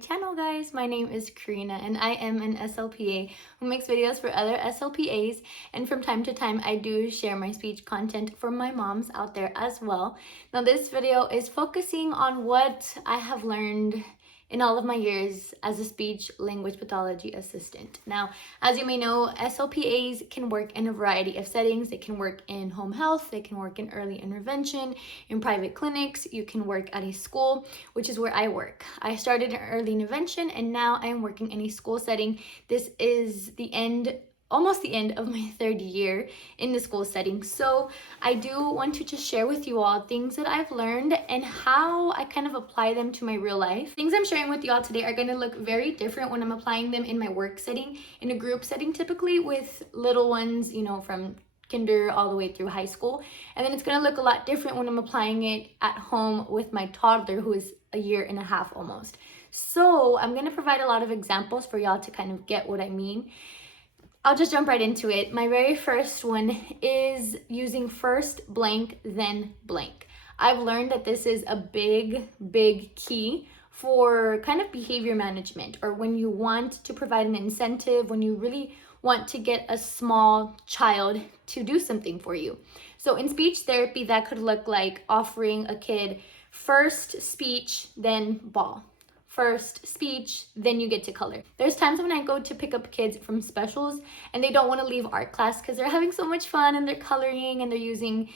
channel, guys. My name is Karina and I am an SLPA who makes videos for other SLPAs, and from time to time I do share my speech content for my moms out there as well. Now this video is focusing on what I have learned in all of my years as a speech language pathology assistant. Now, as you may know, SLPAs can work in a variety of settings. They can work in home health, they can work in early intervention, in private clinics, you can work at a school, which is where I work. I started in early intervention and now I am working in a school setting. This is almost the end of my third year in the school setting. So I do want to just share with you all things that I've learned and how I kind of apply them to my real life. Things I'm sharing with you all today are going to look very different when I'm applying them in my work setting, in a group setting, typically with little ones, from kinder all the way through high school. And then it's going to look a lot different when I'm applying it at home with my toddler, who is a year and a half almost. So I'm going to provide a lot of examples for y'all to kind of get what I mean. I'll just jump right into it. My very first one is using first blank, then blank. I've learned that this is a big key for kind of behavior management, or when you want to provide an incentive, when you really want to get a small child to do something for you. So in speech therapy, that could look like offering a kid first speech, then ball. First speech, then you get to color. There's times when I go to pick up kids from specials and they don't want to leave art class because they're having so much fun and they're coloring and they're using,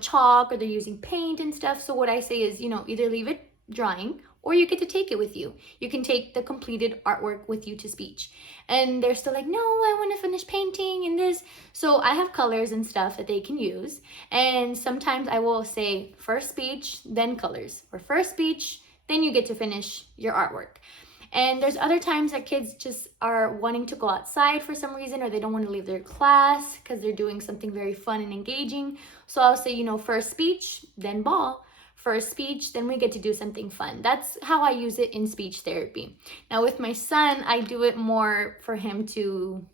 chalk, or they're using paint and stuff. So what I say is, either leave it drying or you get to take it with you. You can take the completed artwork with you to speech. And they're still like, no, I want to finish painting and this. So I have colors and stuff that they can use. And sometimes I will say first speech, then colors, or first speech, then you get to finish your artwork. And there's other times that kids just are wanting to go outside for some reason, or they don't want to leave their class because they're doing something very fun and engaging. So I'll say, first speech, then ball. First speech, then we get to do something fun. That's how I use it in speech therapy. Now with my son, I do it more for him to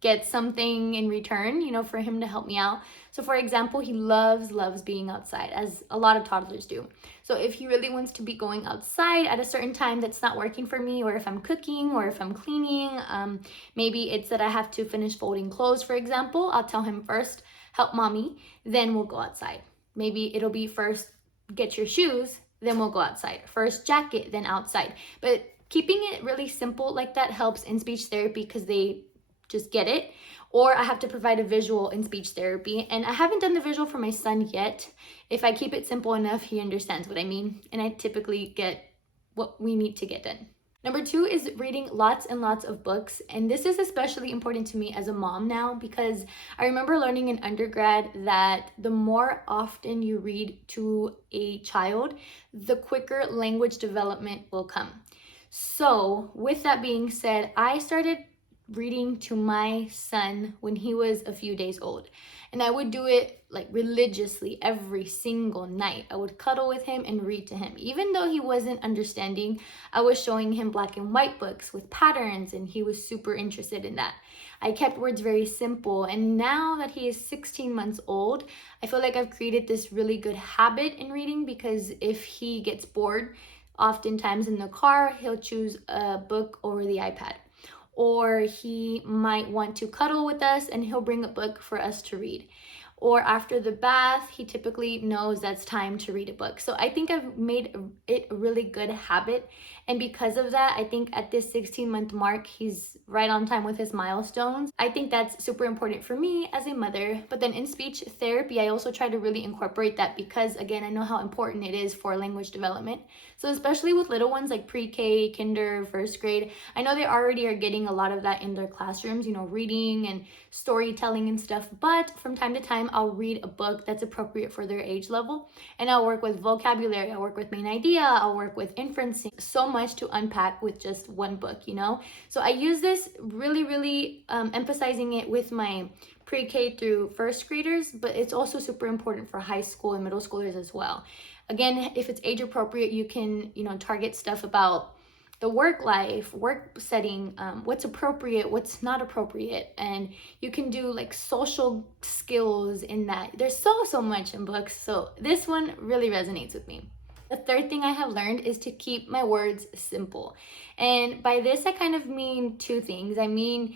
get something in return, for him to help me out. So for example, he loves being outside, as a lot of toddlers do. So if he really wants to be going outside at a certain time that's not working for me, or if I'm cooking or if I'm cleaning, maybe it's that I have to finish folding clothes, for example, I'll tell him first, help mommy, then we'll go outside. Maybe it'll be first, get your shoes, then we'll go outside. First jacket, then outside. But keeping it really simple like that helps in speech therapy because they just get it. Or I have to provide a visual in speech therapy, and I haven't done the visual for my son yet. If I keep it simple enough, he understands what I mean, and I typically get what we need to get done. Number 2 is reading lots and lots of books, and this is especially important to me as a mom now, because I remember learning in undergrad that the more often you read to a child, the quicker language development will come. So with that being said, I started reading to my son when he was a few days old, and I would do it like religiously every single night. I would cuddle with him and read to him. Even though he wasn't understanding, I was showing him black and white books with patterns, and he was super interested in that. I kept words very simple, and now that he is 16 months old, I feel like I've created this really good habit in reading, because if he gets bored, oftentimes in the car, he'll choose a book over the iPad. Or he might want to cuddle with us and he'll bring a book for us to read. Or after the bath, he typically knows that's time to read a book. So I think I've made it a really good habit. And because of that, I think at this 16-month mark, he's right on time with his milestones. I think that's super important for me as a mother. But then in speech therapy, I also try to really incorporate that because, again, I know how important it is for language development. So especially with little ones like pre-K, kinder, first grade, I know they already are getting a lot of that in their classrooms, reading and storytelling and stuff. But from time to time, I'll read a book that's appropriate for their age level. And I'll work with vocabulary, I'll work with main idea, I'll work with inferencing. So much to unpack with just one book, So I use this really emphasizing it with my pre-K through first graders, but it's also super important for high school and middle schoolers as well. Again, if it's age appropriate, you can, target stuff about the work life, work setting, what's appropriate, what's not appropriate. And you can do like social skills in that. There's so much in books. So this one really resonates with me. The third thing I have learned is to keep my words simple. And by this, I kind of mean two things. I mean,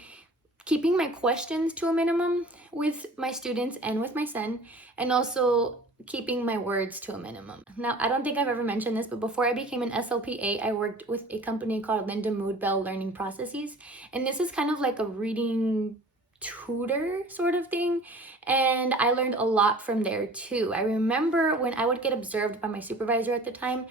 keeping my questions to a minimum with my students and with my son, and also keeping my words to a minimum. Now, I don't think I've ever mentioned this, but before I became an SLPA, I worked with a company called Linda Mood Bell Learning Processes. And this is kind of like a reading tutor sort of thing, and I learned a lot from there too. I remember when I would get observed by my supervisor at the time,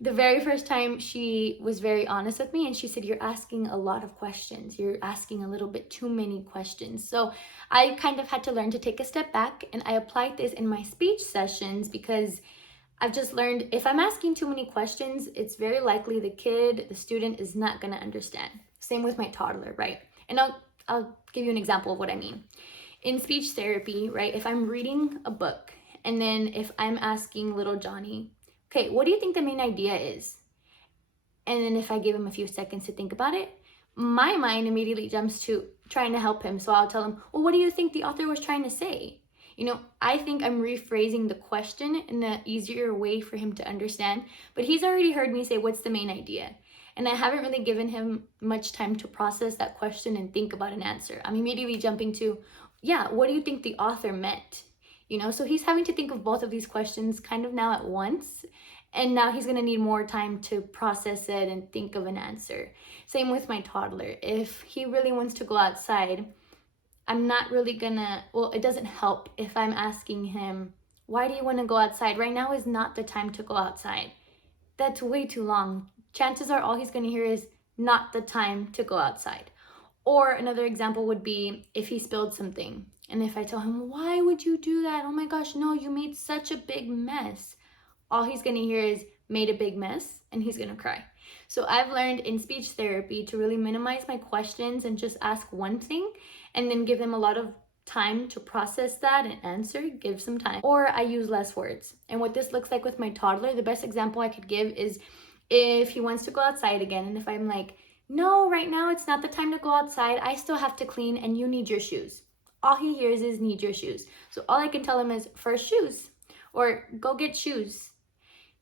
the very first time she was very honest with me and she said, "You're asking a lot of questions. You're asking a little bit too many questions." So I kind of had to learn to take a step back, and I applied this in my speech sessions because I've just learned if I'm asking too many questions, it's very likely the student is not going to understand. Same with my toddler, right? And I'll give you an example of what I mean. In speech therapy, right, if I'm reading a book and then if I'm asking little Johnny, "Okay, what do you think the main idea is?" And then if I give him a few seconds to think about it, my mind immediately jumps to trying to help him. So I'll tell him, "Well, what do you think the author was trying to say?" I think I'm rephrasing the question in an easier way for him to understand, but he's already heard me say, "What's the main idea?" And I haven't really given him much time to process that question and think about an answer. I'm immediately jumping to, "Yeah, what do you think the author meant?" So he's having to think of both of these questions kind of now at once. And now he's going to need more time to process it and think of an answer. Same with my toddler. If he really wants to go outside, I'm not really gonna, well, it doesn't help if I'm asking him, "Why do you want to go outside? Right now is not the time to go outside." That's way too long. Chances are all he's going to hear is "not the time to go outside." Or another example would be if he spilled something. And if I tell him, "Why would you do that? Oh my gosh, no, you made such a big mess." All he's going to hear is "made a big mess," and he's going to cry. So I've learned in speech therapy to really minimize my questions and just ask one thing and then give him a lot of time to process that and answer, give some time. Or I use less words. And what this looks like with my toddler, the best example I could give is if he wants to go outside again, and if I'm like, "No, right now it's not the time to go outside. I still have to clean and you need your shoes." All he hears is "need your shoes." So all I can tell him is "first shoes," or "go get shoes."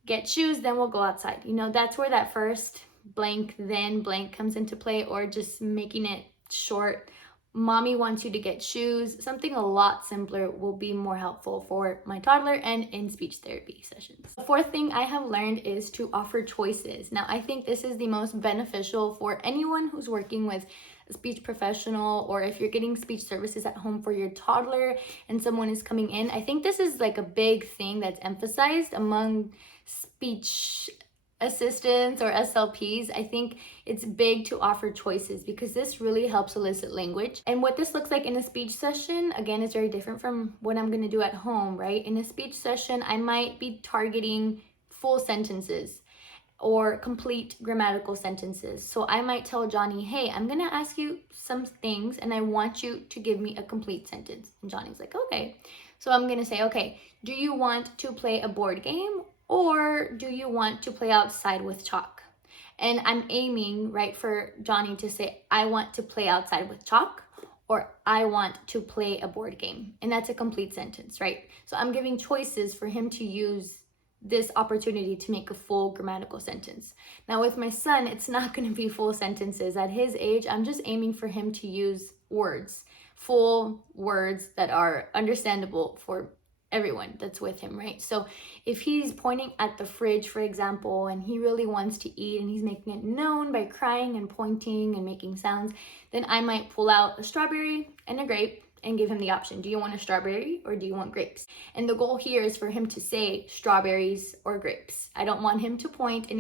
Get shoes, then we'll go outside. That's where that first blank, then blank comes into play, or just making it short. "Mommy wants you to get shoes." Something a lot simpler will be more helpful for my toddler and in speech therapy sessions. The fourth thing I have learned is to offer choices. Now, I think this is the most beneficial for anyone who's working with a speech professional, or if you're getting speech services at home for your toddler and someone is coming in. I think this is like a big thing that's emphasized among speech assistants or SLPs. I think it's big to offer choices because this really helps elicit language. And what this looks like in a speech session, again, is very different from what I'm going to do at home, right? In a speech session, I might be targeting full sentences or complete grammatical sentences. So I might tell Johnny, "Hey, I'm going to ask you some things and I want you to give me a complete sentence." And Johnny's like, "Okay." So I'm going to say, "Okay, do you want to play a board game or do you want to play outside with chalk?" And I'm aiming, right, for Johnny to say, "I want to play outside with chalk," or "I want to play a board game." And that's a complete sentence, right? So I'm giving choices for him to use this opportunity to make a full grammatical sentence. Now with my son, it's not going to be full sentences. At his age, I'm just aiming for him to use words, full words that are understandable for everyone that's with him, right? So if he's pointing at the fridge, for example, and he really wants to eat and he's making it known by crying and pointing and making sounds, then I might pull out a strawberry and a grape and give him the option. Do you want a strawberry or do you want grapes? And the goal here is for him to say strawberries or grapes. I don't want him to point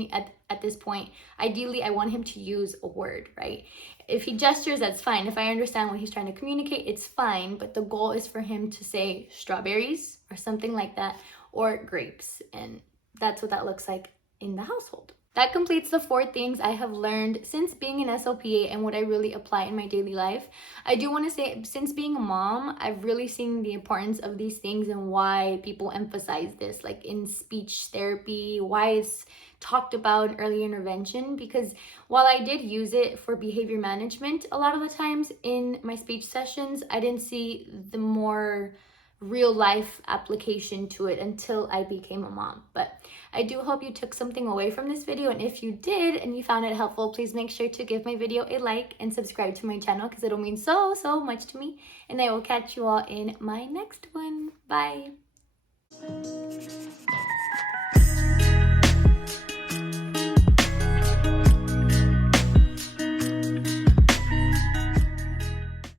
at this point. Ideally, I want him to use a word, right? If he gestures, that's fine. If I understand what he's trying to communicate, it's fine. But the goal is for him to say strawberries or something like that, or grapes. And that's what that looks like in the household. That completes the 4 things I have learned since being an SLPA and what I really apply in my daily life. I do want to say, since being a mom, I've really seen the importance of these things and why people emphasize this, like in speech therapy, why it's talked about in early intervention. Because while I did use it for behavior management, a lot of the times in my speech sessions, I didn't see the more real life application to it until I became a mom. But I do hope you took something away from this video, and if you did and you found it helpful, please make sure to give my video a like and subscribe to my channel, because it'll mean so much to me. And I will catch you all in my next one. Bye.